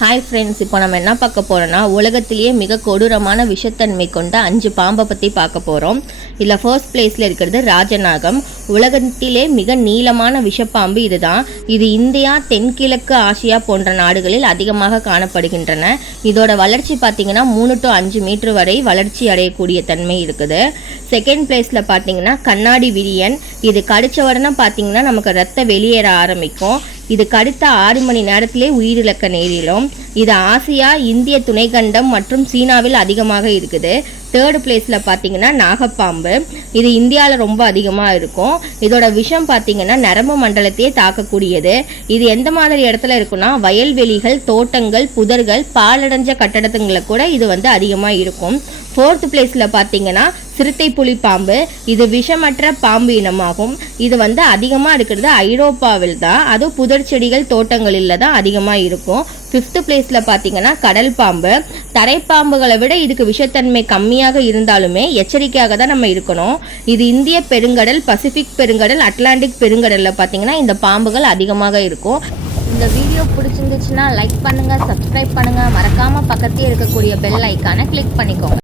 Hi friends, இப்போ நம்ம என்ன பார்க்க போகிறோன்னா உலகத்திலேயே மிக கொடூரமான விஷத்தன்மை கொண்ட 5 பாம்பை பற்றி பார்க்க போகிறோம். இதில் ஃபர்ஸ்ட் பிளேஸில் இருக்கிறது ராஜநாகம். உலகத்திலே மிக நீளமான விஷப்பாம்பு இதுதான். இது இந்தியா, தென்கிழக்கு ஆசியா போன்ற நாடுகளில் அதிகமாக காணப்படுகின்றன. இதோட வளர்ச்சி பார்த்திங்கன்னா 3 to 5 மீட்டர் வரை வளர்ச்சி அடையக்கூடிய தன்மை இருக்குது. செகண்ட் பிளேஸில் பார்த்திங்கன்னா கண்ணாடி விரியன். இது கடித்த உடனே பார்த்திங்கன்னா நமக்கு ரத்தம் வெளியேற ஆரம்பிக்கும். இது கடித்த 6 மணி நேரத்திலே உயிரிழக்க நேரிடும். இது ஆசியா, இந்திய துணைக்கண்டம் மற்றும் சீனாவில் அதிகமாக இருக்குது. தேர்டு பிளேஸில் பார்த்தீங்கன்னா நாகப்பாம்பு. இது இந்தியாவில் ரொம்ப அதிகமாக இருக்கும். இதோட விஷம் பார்த்தீங்கன்னா நரம்பு மண்டலத்தையே தாக்கக்கூடியது. இது எந்த மாதிரி இடத்துல இருக்குன்னா வயல்வெளிகள், தோட்டங்கள், புதர்கள், பாலடைஞ்ச கட்டடத்துங்களை கூட இது அதிகமாக இருக்கும். ஃபோர்த் பிளேஸில் பார்த்தீங்கன்னா சிறுத்தை புலி பாம்பு. இது விஷமற்ற பாம்பு இனமாகும். இது அதிகமாக இருக்கிறது ஐரோப்பாவில் தான். அதுவும் புதர் செடிகள், தோட்டங்களில் தான் அதிகமாக இருக்கும். ஃபிஃப்த் பிளேஸில் பார்த்தீங்கன்னா கடல் பாம்பு. தரைப்பாம்புகளை விட இதுக்கு விஷத்தன்மை கம்மியாக இருந்தாலுமே எச்சரிக்கையாக தான் நம்ம இருக்கணும். இது இந்திய பெருங்கடல், பசிபிக் பெருங்கடல், அட்லாண்டிக் பெருங்கடலில் பார்த்தீங்கன்னா இந்த பாம்புகள் அதிகமாக இருக்கும். இந்த வீடியோ பிடிச்சிருந்துச்சுன்னா லைக் பண்ணுங்கள், சப்ஸ்கிரைப் பண்ணுங்கள், மறக்காமல் பக்கத்தே இருக்கக்கூடிய பெல் ஐக்கானை கிளிக் பண்ணிக்கோங்க.